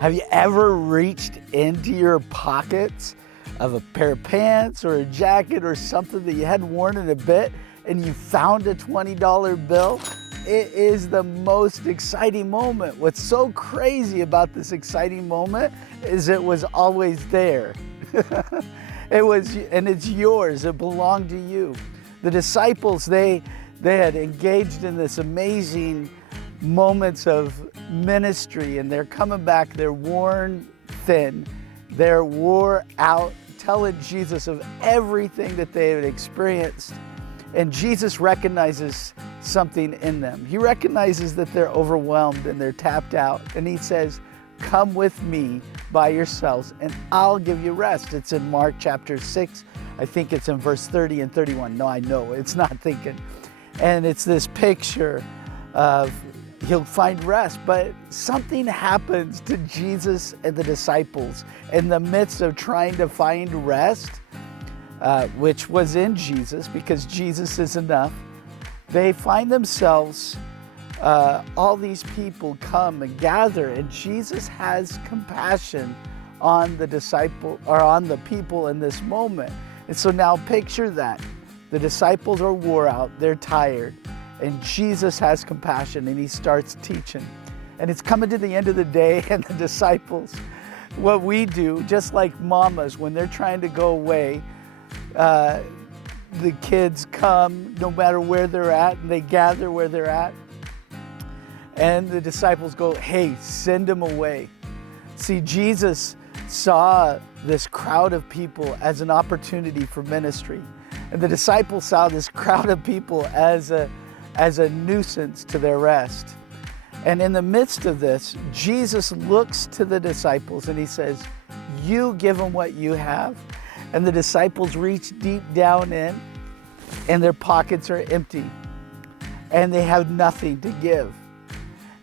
Have you ever reached into your pockets of a pair of pants or a jacket or something that you hadn't worn in a bit and you found a $20 bill? It is the most exciting moment. What's so crazy about this exciting moment is it was always there. And it's yours, it belonged to you. The disciples, they had engaged in this amazing moments of ministry, and they're coming back, they're worn thin, they're wore out, telling Jesus of everything that they had experienced. And Jesus recognizes something in them. He recognizes that they're overwhelmed and they're tapped out. And he says, come with me by yourselves and I'll give you rest. It's in Mark chapter 6. I think it's in verse 30 and 31. No, I know, it's not thinking. And it's this picture of he'll find rest, but something happens to Jesus and the disciples in the midst of trying to find rest, which was in Jesus, because Jesus is enough. They find themselves, all these people come and gather, and Jesus has compassion on the disciple or on the people in this moment. And so now picture that. The disciples are wore out, they're tired, and Jesus has compassion and he starts teaching. And it's coming to the end of the day, and the disciples, what we do, just like mamas when they're trying to go away, the kids come no matter where they're at, and they gather where they're at. And the disciples go, hey, send them away. See, Jesus saw this crowd of people as an opportunity for ministry. And the disciples saw this crowd of people as a nuisance to their rest. And in the midst of this, Jesus looks to the disciples and he says, you give them what you have. And the disciples reach deep down in, and their pockets are empty, and they have nothing to give.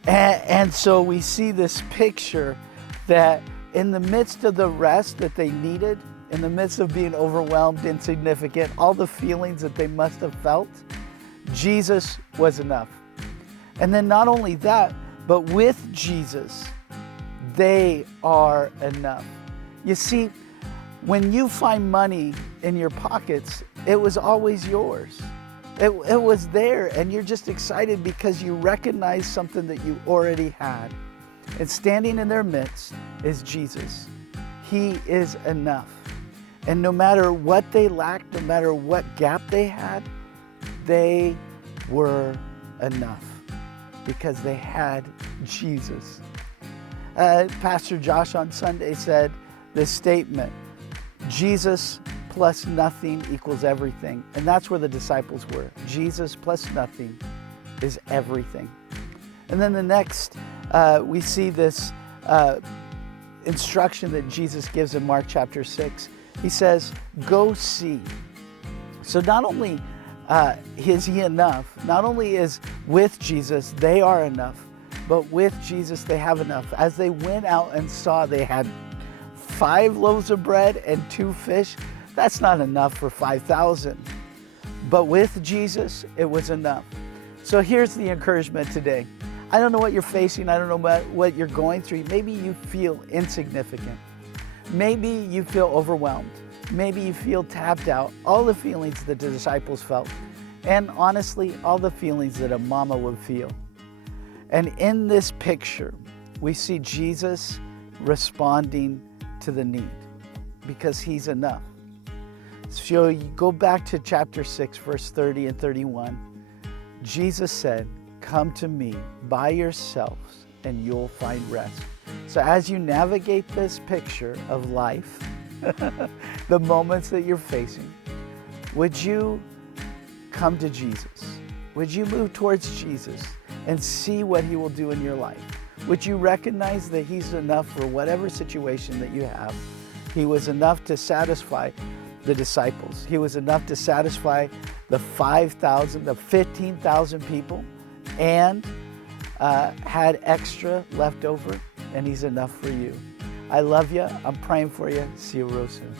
And so we see this picture that in the midst of the rest that they needed, in the midst of being overwhelmed, insignificant, all the feelings that they must have felt, Jesus was enough. And then not only that, but with Jesus, they are enough. You see, when you find money in your pockets, it was always yours. It was there, and you're just excited because you recognize something that you already had. And standing in their midst is Jesus. He is enough. And no matter what they lacked, no matter what gap they had, they were enough because they had Jesus. Pastor Josh on Sunday said this statement, Jesus plus nothing equals everything. And that's where the disciples were. Jesus plus nothing is everything. And then the next, we see this instruction that Jesus gives in Mark chapter 6. He says, go see. So not only is he enough, not only is with Jesus, they are enough, but with Jesus, they have enough. As they went out and saw they had 5 loaves of bread and 2 fish, that's not enough for 5,000. But with Jesus, it was enough. So here's the encouragement today. I don't know what you're facing. I don't know what you're going through. Maybe you feel insignificant. Maybe you feel overwhelmed. Maybe you feel tapped out. All the feelings that the disciples felt. And honestly, all the feelings that a mama would feel. And in this picture, we see Jesus responding to the need because he's enough. So you go back to chapter 6, verse 30 and 31. Jesus said, come to me by yourselves and you'll find rest. So as you navigate this picture of life, the moments that you're facing, would you come to Jesus? Would you move towards Jesus and see what he will do in your life? Would you recognize that he's enough for whatever situation that you have? He was enough to satisfy the disciples. He was enough to satisfy the 5,000, the 15,000 people, and had extra left over, and he's enough for you. I love you. I'm praying for you. See you real soon.